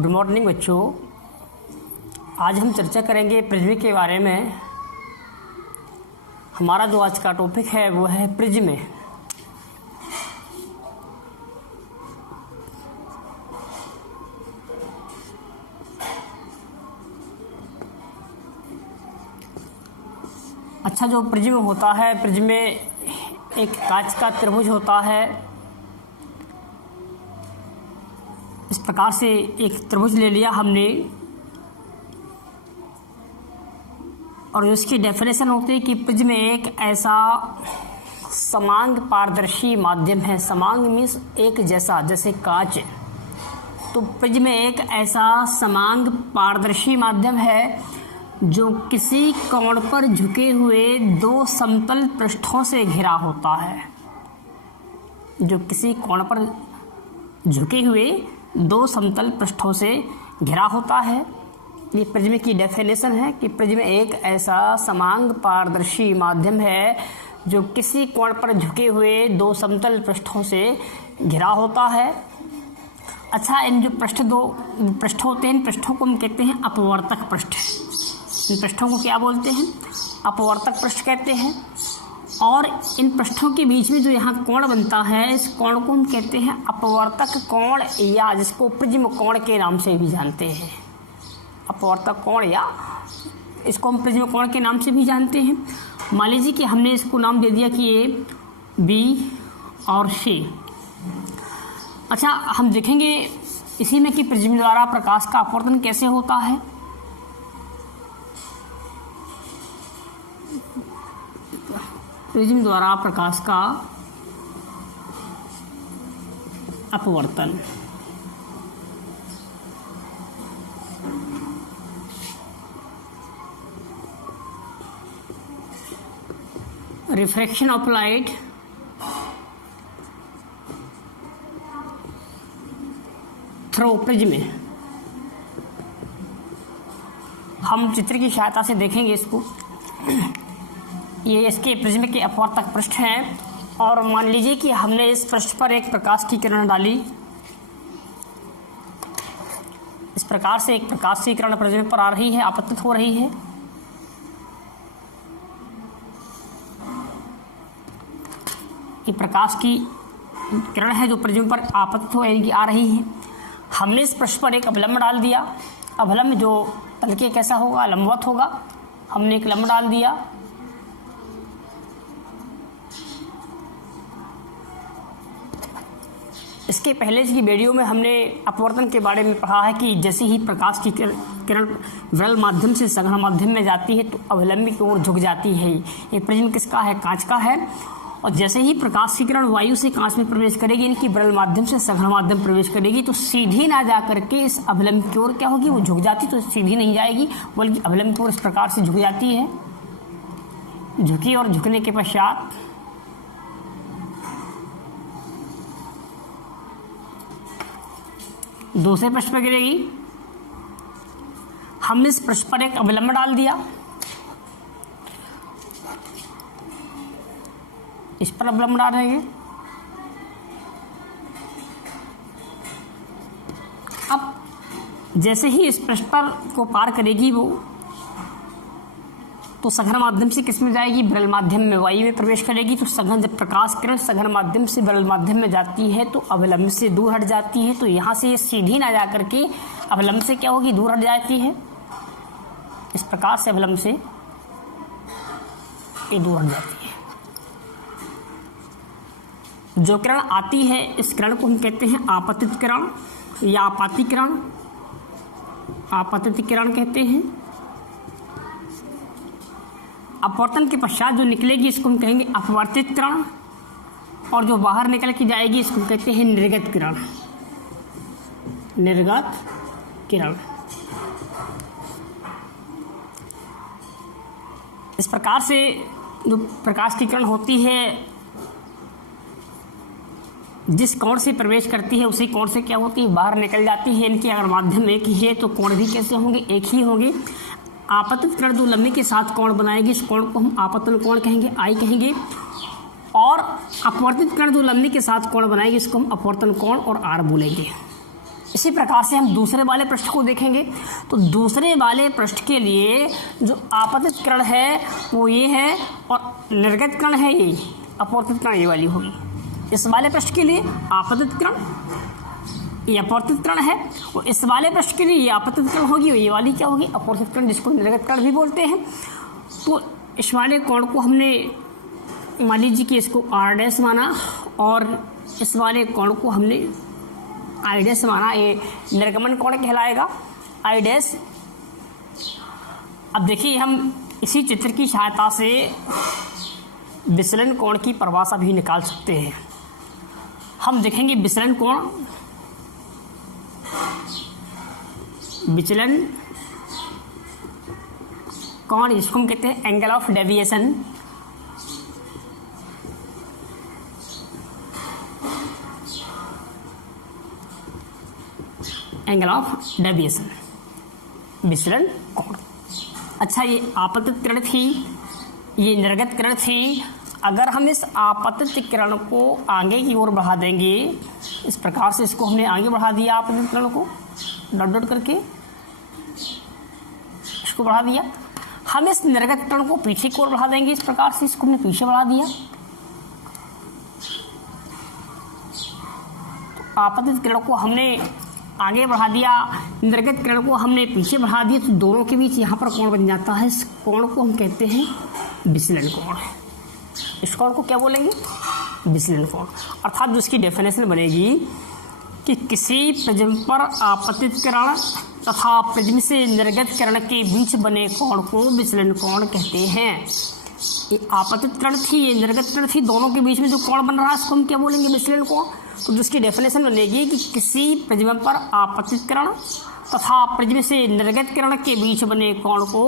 Good morning बच्चों। आज हम चर्चा करेंगे प्रिज्म के बारे में। हमारा जो आज का टॉपिक है वो है प्रिज्म। अच्छा, जो प्रिज्म होता है, प्रिज्म में एक कांच का त्रिभुज होता है। इस प्रकार से एक त्रिभुज ले लिया हमने और उसकी डेफिनेशन होती है कि प्रिज्म एक ऐसा समांग पारदर्शी माध्यम है। समांग मीन्स एक जैसा, जैसे कांच। तो प्रिज्म एक ऐसा समांग पारदर्शी माध्यम है जो किसी कोण पर झुके हुए दो समतल पृष्ठों से घिरा होता है। जो किसी कोण पर झुके हुए दो समतल पृष्ठों से घिरा होता है। ये प्रिज्म की डेफिनेशन है कि प्रिज्म एक ऐसा समांग पारदर्शी माध्यम है जो किसी कोण पर झुके हुए दो समतल पृष्ठों से घिरा होता है। अच्छा, इन जो दो पृष्ठ होते हैं, इन पृष्ठों को हम कहते हैं अपवर्तक पृष्ठ। इन पृष्ठों को क्या बोलते हैं? अपवर्तक पृष्ठ कहते हैं। और इन पृष्ठों के बीच में जो यहाँ कोण बनता है, इस कोण को हम कहते हैं अपवर्तक कोण, या जिसको प्रिज्म कोण के नाम से भी जानते हैं। अपवर्तक कोण, या इसको हम प्रिज्म कोण के नाम से भी जानते हैं। मान लीजिए कि हमने इसको नाम दे दिया कि ये बी और सी। अच्छा, हम देखेंगे इसी में कि प्रिज्म द्वारा प्रकाश का अपवर्तन कैसे होता है। प्रिज्म द्वारा प्रकाश का अपवर्तन। Refraction of light through prism. हम चित्र की सहायता से देखेंगे इसको। ये इसके प्रिज्म के अपवर्तक पृष्ठ हैं और मान लीजिए कि हमने इस पृष्ठ पर एक प्रकाश की किरण डाली। इस प्रकार से एक प्रकाश की किरण प्रिज्म पर आ रही है, आपतित हो रही है। ये प्रकाश की किरण है जो प्रिज्म पर आपतित हो यानी कि आ रही है। हमने इस पृष्ठ पर एक अवलंब डाल दिया। अवलंब जो तल के कैसा होगा? लंबवत होगा। हमने एक लंब डाल दिया। इसके पहले की वीडियो में हमने अपवर्तन के बारे में पढ़ा है कि जैसे ही प्रकाश की किरण विरल माध्यम से सघन माध्यम में जाती है तो अवलंबी की ओर झुक जाती है। ये प्रिज्म किसका है? कांच का है। और जैसे ही प्रकाश की किरण वायु से कांच में प्रवेश करेगी, यानी कि विरल माध्यम से सघन माध्यम प्रवेश करेगी, तो सीधी ना जा करके इस अवलंब की ओर क्या होगी? वो झुक जाती। तो सीधी नहीं जाएगी बल्कि अवलंब की ओर इस प्रकार से झुक जाती है। झुकी और झुकने के पश्चात दूसरे पृष्ठ पर गिरेगी। हमने इस पृष्ठ पर एक अवलंब डाल दिया। इस पर अवलंब डाल देंगे। अब जैसे ही इस पृष्ठ पर को पार करेगी वो, तो सघन माध्यम से किस में जाएगी? विरल माध्यम में, वायु में प्रवेश करेगी। तो सघन, जब प्रकाश किरण सघन माध्यम से विरल माध्यम में जाती है तो अवलंब से दूर हट जाती है। तो यहाँ से ये सीधी ना जा करके अवलंब से क्या होगी? दूर हट जाती है। इस प्रकार से अवलंब से ये दूर हट जाती है। जो किरण आती है, इस किरण को हम कहते हैं आपतित किरण या आपाती किरण। आपतित किरण कहते हैं। अपवर्तन के पश्चात जो निकलेगी इसको हम कहेंगे अपवर्तित किरण, और जो बाहर निकल के जाएगी इसको कहते हैं निर्गत किरण। निर्गत किरण। इस प्रकार से जो प्रकाश की किरण होती है, जिस कोण से प्रवेश करती है उसी कोण से क्या होती है? बाहर निकल जाती है। इनके अगर माध्यम एक ही है तो कोण भी कैसे होंगे? एक ही होंगे। आपतित किरण दो लंबी के साथ कोण बनाएगी, इस कोण को हम आपतन कोण कहेंगे, आई कहेंगे। और अपवर्तित किरण जो लंबी के साथ कोण बनाएगी, इसको हम अपवर्तन कोण और आर बोलेंगे। इसी प्रकार से हम दूसरे वाले पृष्ठ को देखेंगे। तो दूसरे वाले पृष्ठ के लिए जो आपतित किरण है वो ये है और निर्गत किरण है ये, अपवर्तित किरण ये वाली होगी। इस वाले पृष्ठ के लिए आपतित किरण ये अपवर्तित किरण है, और इस वाले पृष्ठ के लिए ये आपतित किरण होगी और ये वाली क्या होगी, अपवर्तित किरण, जिसको निर्गत किरण भी बोलते हैं। तो इस वाले कोण को हमने मान लीजिए कि इसको आर डैश माना और इस वाले कोण को हमने आई डैश माना, ये निर्गमन कोण कहलाएगा, आई डैश। अब देखिए हम इसी चित्र की सहायता से विचलन कोण की परिभाषा भी निकाल सकते हैं। हम देखेंगे विचलन कोण, विचलन कोण जिसको हम कहते हैं angle of deviation, angle of deviation, विचलन कोण। अच्छा, ये आपतित किरण थी, ये निर्गत किरण थी। अगर हम इस आपतित किरण को आगे की ओर बढ़ा देंगे, इस प्रकार से इसको हमने आगे बढ़ा दिया, आपतित किरण को डॉट डॉट करके इसको बढ़ा दिया। हम इस निर्गत किरण को पीछे की ओर बढ़ा देंगे, इस प्रकार से इसको हमने पीछे बढ़ा दिया। तो आपतित किरण को हमने आगे बढ़ा दिया, निर्गत किरण को हमने पीछे बढ़ा दिया, तो दोनों के बीच यहाँ पर कोण बन जाता है। इस कोण को हम कहते हैं विचलन कोण। इस कोण को क्या बोलेंगे, विचलन कोण। अर्थात जिसकी डेफिनेशन बनेगी कि किसी प्रिज्म पर आपतित किरण तथा प्रिज्म से निर्गत किरण के बीच बने कोण को विचलन कोण कहते हैं। ये आपतित किरण थी, ये निर्गत किरण थी, दोनों के बीच में जो कोण बन रहा है इसको हम क्या बोलेंगे, विचलन कोण। तो जिसकी डेफिनेशन बनेगी कि किसी प्रिज्म पर आपतित किरण तथा प्रिज्म से निर्गत किरण के बीच बने कोण को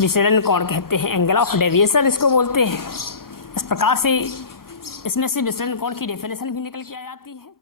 विचलन कोण कहते हैं, एंगल ऑफ डेविएशन इसको बोलते हैं। इस प्रकार से इसमें से विचलन कोण की डेफिनेशन भी निकल के आ जाती है।